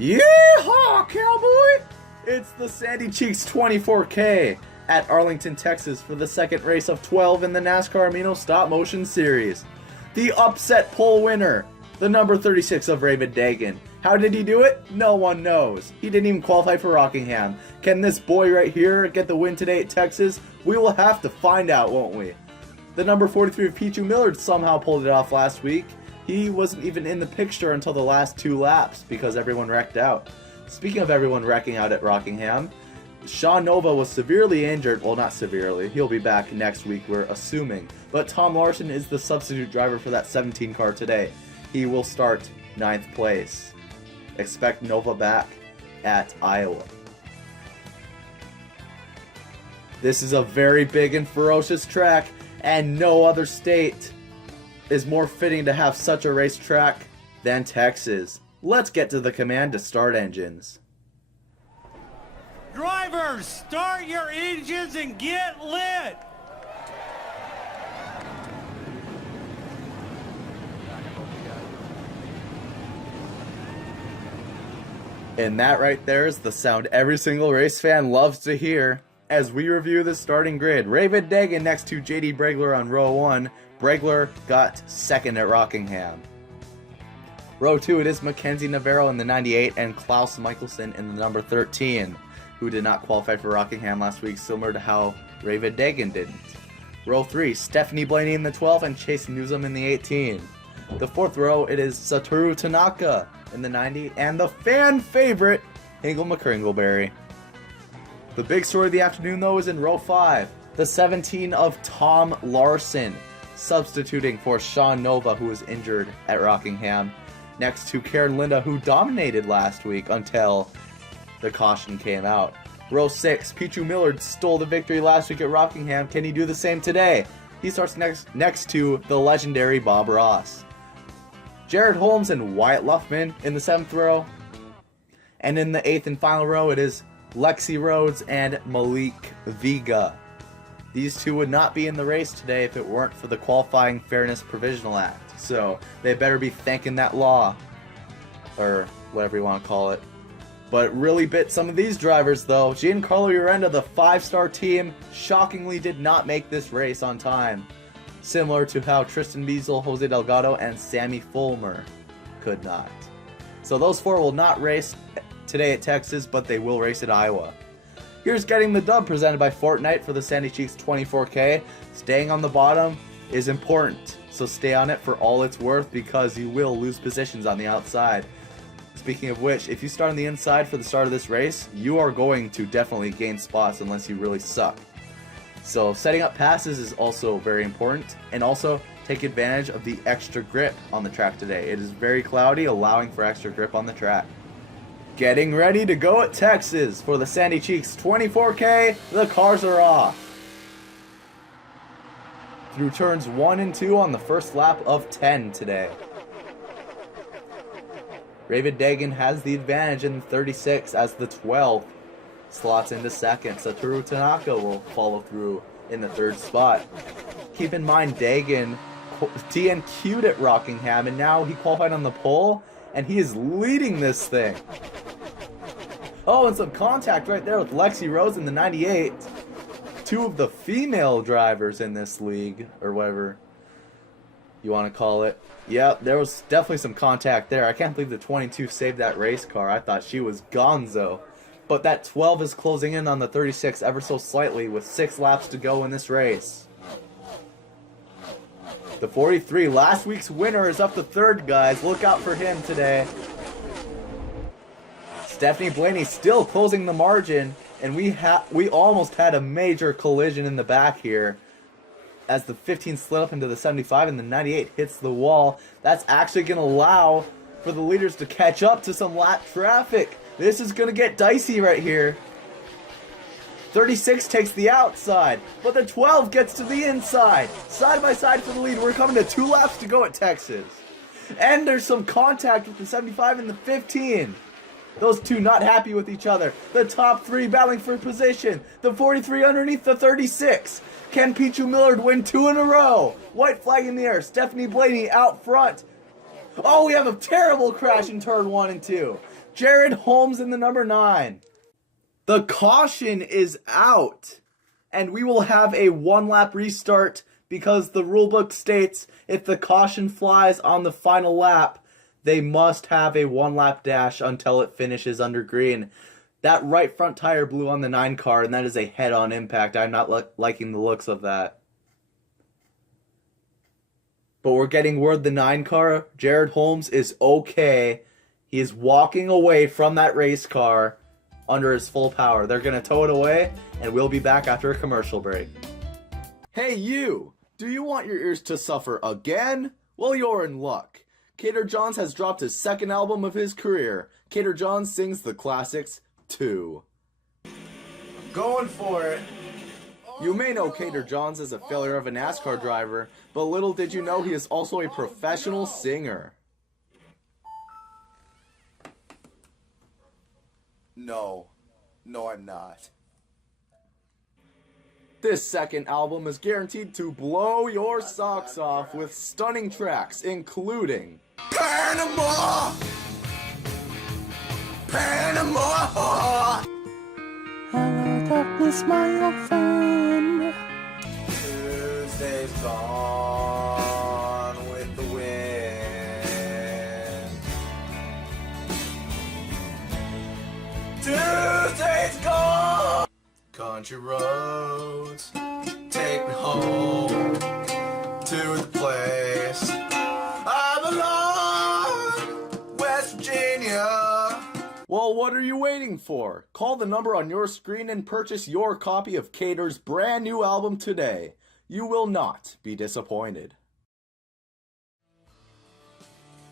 Yeehaw, cowboy! It's the Sandy Cheeks 24K at Arlington, Texas for the second race of 12 in the NASCAR Amino Stop Motion Series. The upset pole winner, the number 36 of Raven Dagan. How did he do it? No one knows. He didn't even qualify for Rockingham. Can this boy right here get the win today at Texas? We will have to find out, won't we? The number 43 of Pichu Millard somehow pulled it off last week. He wasn't even in the picture until the last 2 laps because everyone wrecked out. Speaking of everyone wrecking out at Rockingham, Sean Nova was severely injured. Well, not severely. He'll be back next week, we're assuming. But Tom Larson is the substitute driver for that 17 car today. He will start 9th place. Expect Nova back at Iowa. This is a very big and ferocious track, and no other state is more fitting to have such a racetrack than Texas. Let's get to the command to start engines. Drivers, start your engines and get lit! And that right there is the sound every single race fan loves to hear as we review the starting grid. Raven Dagan next to JD Bregler on row 1. Bregler got second at Rockingham. Row 2, it is Mackenzie Navarro in the 98 and Klaus Michelson in the number 13, who did not qualify for Rockingham last week, similar to how Raven Dagan didn't. Row 3, Stephanie Blaney in the 12 and Chase Newsom in the 18. The 4th row, it is Satoru Tanaka in the 90 and the fan favorite, Hingle McCringleberry. The big story of the afternoon, though, is in row 5, the 17 of Tom Larson, substituting for Sean Nova, who was injured at Rockingham, next to Karen Linda, who dominated last week until the caution came out. Row 6, Pichu Millard stole the victory last week at Rockingham. Can he do the same today? He starts next to the legendary Bob Ross. Jared Holmes and Wyatt Luffman in the 7th row. And in the 8th and final row, it is Lexi Rhodes and Malik Vega. These two would not be in the race today if it weren't for the Qualifying Fairness Provisional Act. So they better be thanking that law, or whatever you want to call it. But it really bit some of these drivers, though. Giancarlo Urenda, the 5-star team, shockingly did not make this race on time. Similar to how Tristan Beazle, Jose Delgado, and Sammy Fulmer could not. So those 4 will not race today at Texas, but they will race at Iowa. Here's getting the dub presented by Fortnite for the Sandy Cheeks 24K. Staying on the bottom is important, so stay on it for all it's worth because you will lose positions on the outside. Speaking of which, if you start on the inside for the start of this race, you are going to definitely gain spots unless you really suck. So setting up passes is also very important, and also take advantage of the extra grip on the track today. It is very cloudy, allowing for extra grip on the track. Getting ready to go at Texas for the Sandy Cheeks 24K. The cars are off. Through turns 1 and 2 on the first lap of 10 today. Raven Dagan has the advantage in the 36 as the 12 slots into second. Satoru Tanaka will follow through in the 3rd spot. Keep in mind Dagan DNQ'd at Rockingham and now he qualified on the pole and he is leading this thing. Oh, and some contact right there with Lexi Rose in the 98. 2 of the female drivers in this league, or whatever you want to call it. Yep, there was definitely some contact there. I can't believe the 22 saved that race car. I thought she was gonzo. But that 12 is closing in on the 36 ever so slightly with 6 laps to go in this race. The 43, last week's winner, is up to 3rd, guys. Look out for him today. Stephanie Blaney still closing the margin, and we almost had a major collision in the back here as the 15 slid up into the 75 and the 98 hits the wall. That's actually going to allow for the leaders to catch up to some lap traffic. This is going to get dicey right here. 36 takes the outside, but the 12 gets to the inside. Side by side for the lead. We're coming to 2 laps to go at Texas. And there's some contact with the 75 and the 15. Those 2 not happy with each other. The top 3 battling for position. The 43 underneath the 36. Can Pichu Millard win 2 in a row? White flag in the air. Stephanie Blaney out front. Oh, we have a terrible crash in turn 1 and 2. Jared Holmes in the number 9. The caution is out, and we will have a 1-lap restart because the rulebook states if the caution flies on the final lap, they must have a 1-lap dash until it finishes under green. That right front tire blew on the 9 car, and that is a head-on impact. I'm not liking the looks of that. But we're getting word the 9 car, Jared Holmes, is okay. He is walking away from that race car under his full power. They're going to tow it away, and we'll be back after a commercial break. Hey you! Do you want your ears to suffer again? Well, you're in luck. Cater Johns has dropped his second album of his career. Cater Johns sings the classics 2. I'm going for it. You may know Cater Johns as a failure of a NASCAR driver, but little did you know he is also a professional singer. No, I'm not. This second album is guaranteed to blow your socks off with stunning tracks, including Panama! Hello, darkness, my old friend. Tuesday's gone with the wind. Tuesday's gone! Country roads, take me home to the place I belong, West Virginia. Well, what are you waiting for? Call the number on your screen and purchase your copy of Cater's brand new album today. You will not be disappointed.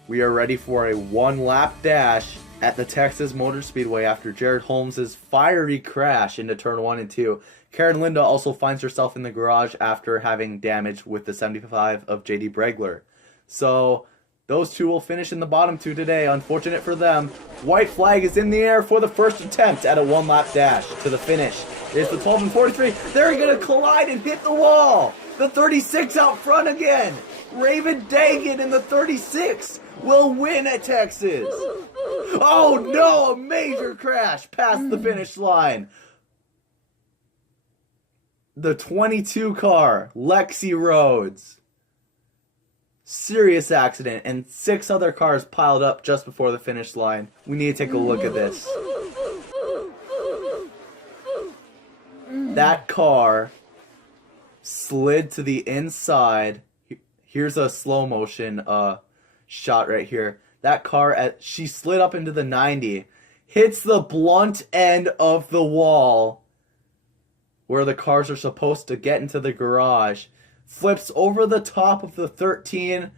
We are ready for a 1-lap dash at the Texas Motor Speedway after Jared Holmes' fiery crash into turn 1 and 2. Karen Linda also finds herself in the garage after having damage with the 75 of JD Bregler. So those two will finish in the bottom 2 today. Unfortunate for them. White flag is in the air for the first attempt at a 1-lap dash to the finish. It's the 12 and 43. They're going to collide and hit the wall. The 36 out front again. Raven Dagan in the 36 will win at Texas. Oh no, a major crash past the finish line. The 22 car, Lexi Rhodes. Serious accident, and 6 other cars piled up just before the finish line. We need to take a look at this. That car slid to the inside. Here's a slow motion shot right here. That car, she slid up into the 90, hits the blunt end of the wall where the cars are supposed to get into the garage, flips over the top of the 13,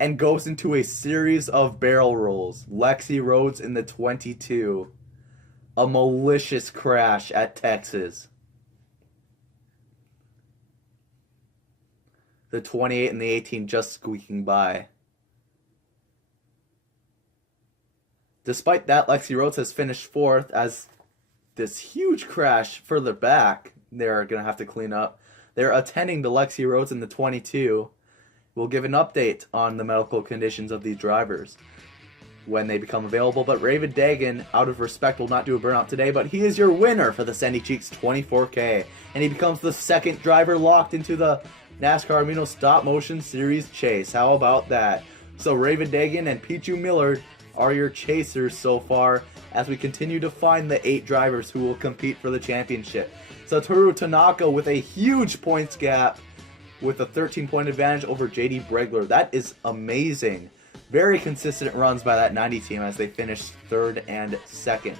and goes into a series of barrel rolls. Lexi Rhodes in the 22. A malicious crash at Texas. The 28 and the 18 just squeaking by. Despite that, Lexi Rhodes has finished 4th as this huge crash further back they're going to have to clean up. They're attending to Lexi Rhodes in the 22. We'll give an update on the medical conditions of these drivers when they become available. But Raven Dagan, out of respect, will not do a burnout today, but he is your winner for the Sandy Cheeks 24K. And he becomes the second driver locked into the NASCAR Amino Stop Motion Series chase. How about that? So Raven Dagan and Pichu Millard are your chasers so far as we continue to find the 8 drivers who will compete for the championship. Satoru Tanaka with a huge points gap with a 13-point advantage over JD Bregler. That is amazing. Very consistent runs by that 90 team as they finished 3rd and 2nd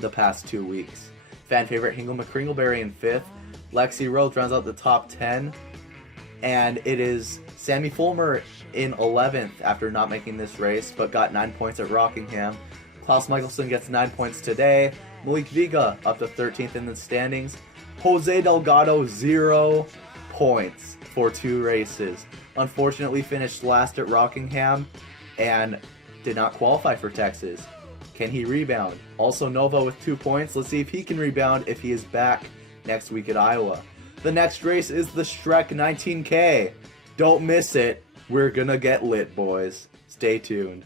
the past 2 weeks. Fan favorite Hingle McCringleberry in 5th. Lexi Rhodes rounds out the top 10. And it is Sammy Fulmer in 11th after not making this race, but got 9 points at Rockingham. Klaus Michelson gets 9 points today. Malik Viga up to 13th in the standings. Jose Delgado, 0 points for 2 races. Unfortunately finished last at Rockingham and did not qualify for Texas. Can he rebound? Also Nova with 2 points. Let's see if he can rebound if he is back next week at Iowa. The next race is the Shrek 19K. Don't miss it. We're gonna get lit, boys. Stay tuned.